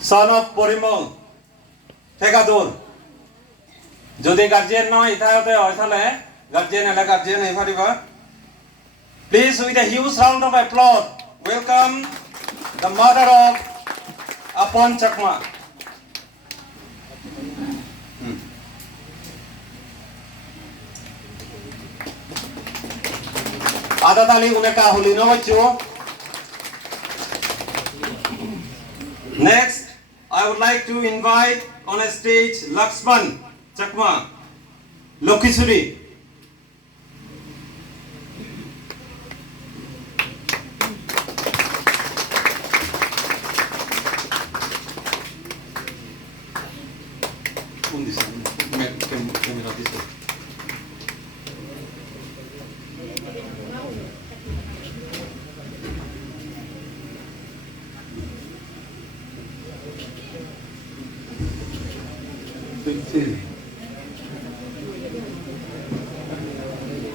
son of Porimol, Tegadur. Jodi guardian no itayote oithale, guardian ele guardian ifariba. Please, with a huge round of applause, welcome the mother of Upon Chakma. Adatali uneka hulino wachu. Next, I would like to invite on a stage Lakshman Chakma, Lokisuri.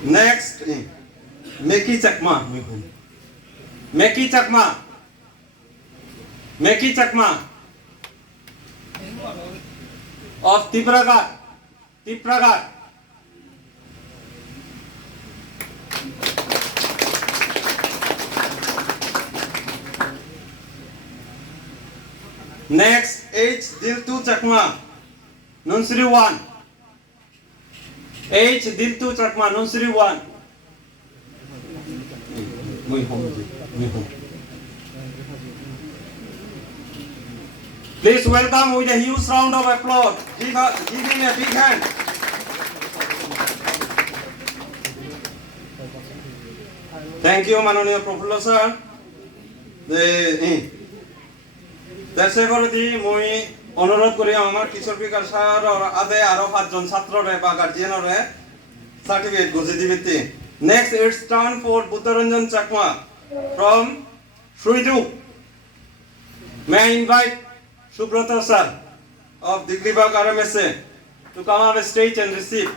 Next, Meki Chakma. Meki Chakma. Meki Chakma of Tipragat. Tipragat. Next, H. Diltu Chakma. Nunsri 1. H. Diltu Chakma. Nunsri 1. Please welcome with a huge round of applause. Give him a big hand. Thank you, Manoniya Professor sir. That's everything. মই অনুরোধ করি আমার কিশোর বিকাশ sir আদে আরো 5 জন ছাত্ররে বা গার্জিয়ানরে certificate গুজি দিবিতে next it's turn for Buddharanjan Chakma from Shuidu. May I invite Subrata sir of Diglibag RMSA to come on the stage and receive.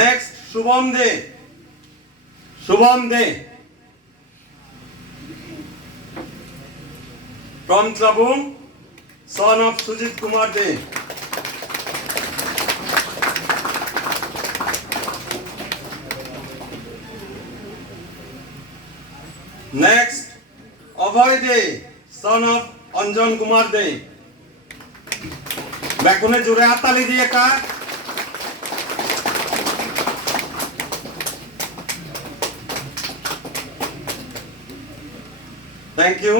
Next, Shubham De. Shubham De. From Tlabung, son of Sujit Kumar De. Next, Abhay De, son of Anjan Kumar De. Bakune jure atali diye ka. Thank you.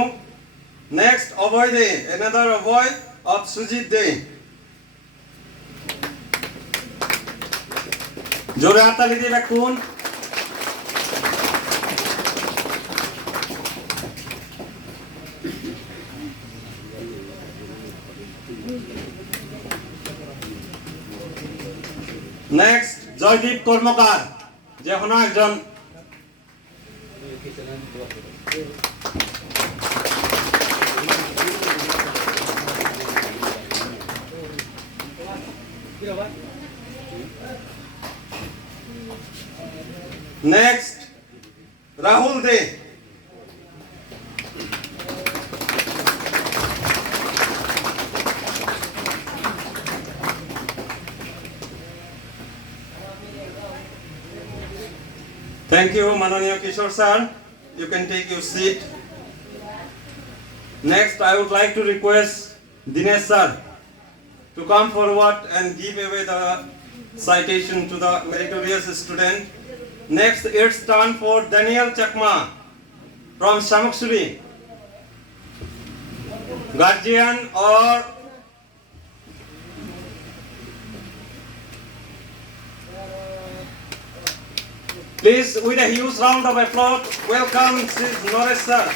Next, Abhay De, another Abhay of Sujit De. Jore atali diye bakun. Next, Joydeep Kormakar, যে হনা একজন Next, Rahul De. Thank you, Mananiya Kishore sir. You can take your seat. Next, I would like to request Dinesh sir to come forward and give away the citation to the meritorious student. Next, it's turn for Daniel Chakma from Shamuksuri. Guardian or please, with a huge round of applause, welcome Sri Noresh sir.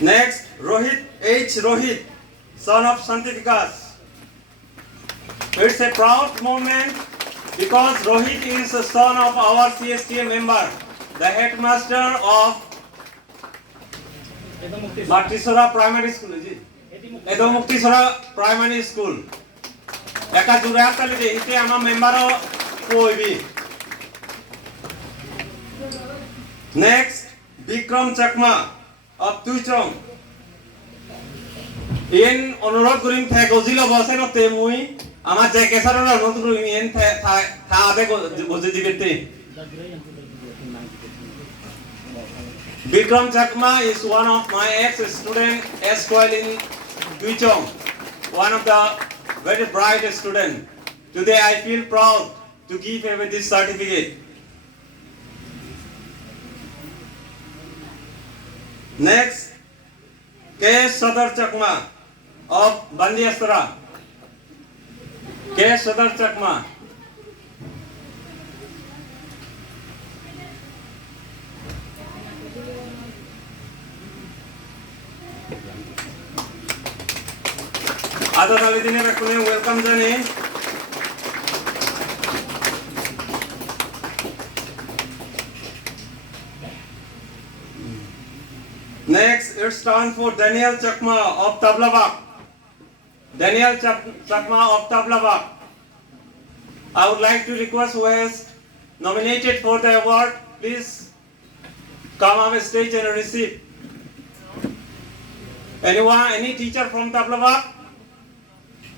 Next, Rohit H. Rohit, son of Santivikas. It's a proud moment because Rohit is the son of our CSTA member, the headmaster of Matisora Primary School. Edo Muktisora Primary School. Eka Jurayatali de ite ama member koibi. Next, Bikram Chakma of Tuichong. In অনুরোধ করিম the গজিল বসে নতে মুই আমার যে কেসারর অনুরোধ করিম in the থা আদে গজি দিবেতে Bikram Chakma is one of my ex-student as-well in Tuichong, one of the very bright student. Today I feel proud to give him this certificate. Next, K. Sadar Chakma of Bandiasara. K. Sadar Chakma. Ada tali dine rakune welcome jane. Next, it's time for Daniel Chakma of Tablabak. Daniel Chakma of Tablabak. I would like to request who has nominated for the award, please come on the stage and receive. Anyone, any teacher from Tablabak?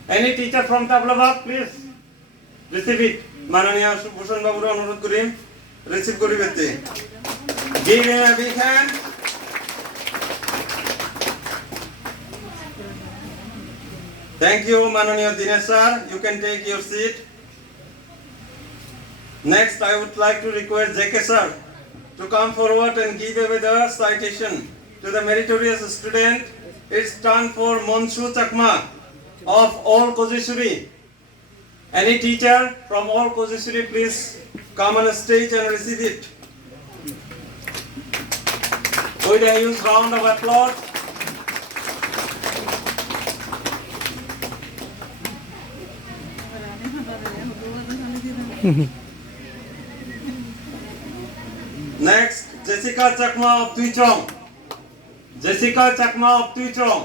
Any teacher from Tablabak, please receive it. Mananiya Bhushan Babu অনুরোধ করি receive করিবেতে. Give him a big hand. Thank you, Mananiya Dinesh sir. You can take your seat. Next, I would like to request JK sir to come forward and give away the citation to the meritorious student. It's time for Monshu Chakma of all Kozisuri. Any teacher from all Kozisuri, please come on the stage and receive it. With a huge round of applause. Next, Jessica Chakma of Tuichong. Jessica Chakma of Tuichong.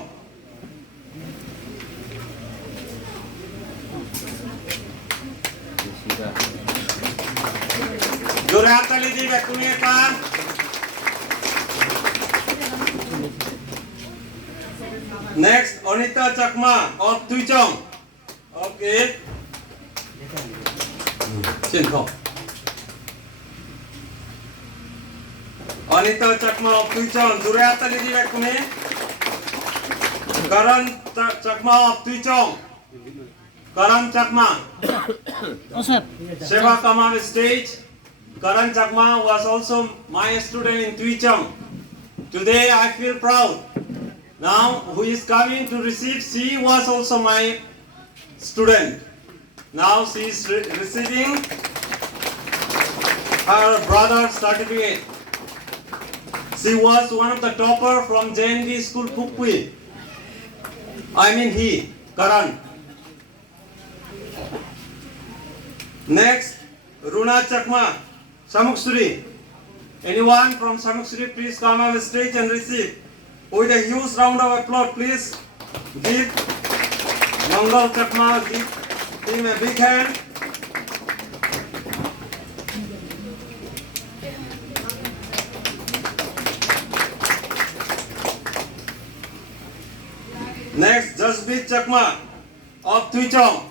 Jore hatali dibe tumi eta. Next, Anita Chakma of Tuichong. Okay. Chinko. Anita Chakma of Tuichong. Jore hatali dibe tumi. Karan Chakma of Tuichong. Karan Chakma. Seva come on stage. Karan Chakma was also my student in Tuichong. Today I feel proud. Now who is coming to receive, she was also my student. Now she is receiving her brother's certificate. She was one of the topper from JND school Pukui. I mean he, Karan. Next, Runa Chakma, Samuksuri. Anyone from Samuksuri, please come on the stage and receive. With a huge round of applause, please give Mangal Chakma, give him a big hand. Next, Jasbir Chakma of Tuichong.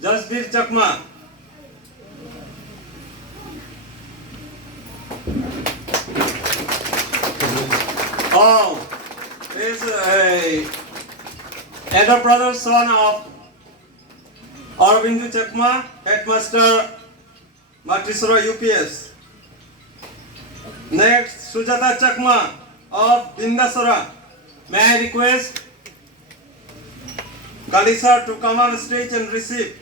Jasbir Chakma. Oh, is a elder brother son of Arvindu Chakma, headmaster Matisora UPS. Next, Sujata Chakma of Bindasara. May I request Kalisa to come on stage and receive.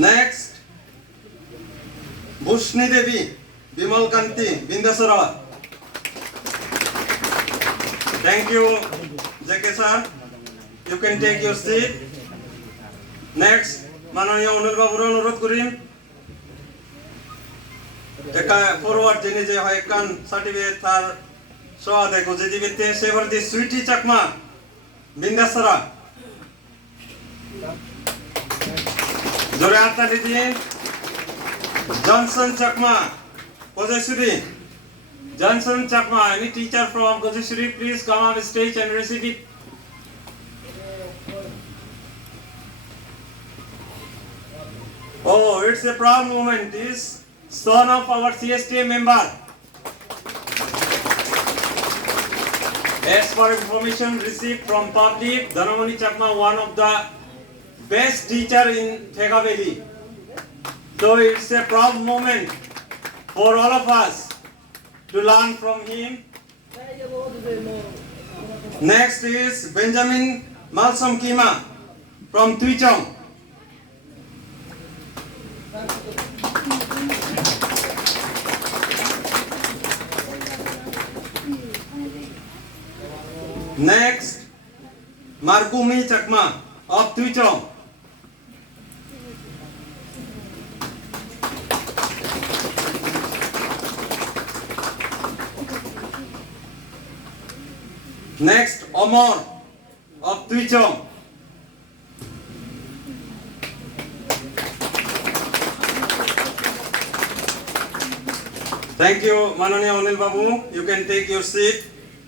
Next, Bushni Devi, Bimal Kanti, Bindasara. Thank you, JK sir. You can take your seat. Next, Mananiya Onil Babur অনুরোধ করিম একা forward জেনে যে হয় কান certificate তার সহাদে গজে দিবিতে সেভার দি সুইটি চাকমা বিন্দাসরা জোরে হাততালি দিয়ে Johnson Chakma Gajeshwari Johnson Chakma, any teacher from Gojeshwari, please come on stage and receive it. Oh, it's a proud moment. This son of our CSTA member. As for information received from public, Dhanamani Chakma, one of the best teacher in Thegaveli. So it's a proud moment for all of us to learn from him. Next is Benjamin Malsom Kima from Tuichong. Next, Margumi Chakma of Tuichong. Next, Omar of Tuichong. Thank you, Mananiya Onil Babu. You can take your seat.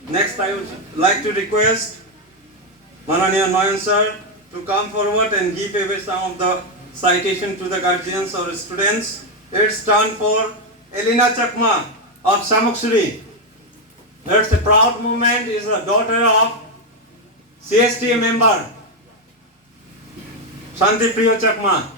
Next, I would like to request Mananiya Noyan sir to come forward and give away some of the citation to the guardians or students. It's turn for Elina Chakma of Samuksuri. That's a proud moment. Is the daughter of CSTA member Shanti Priya Chakma.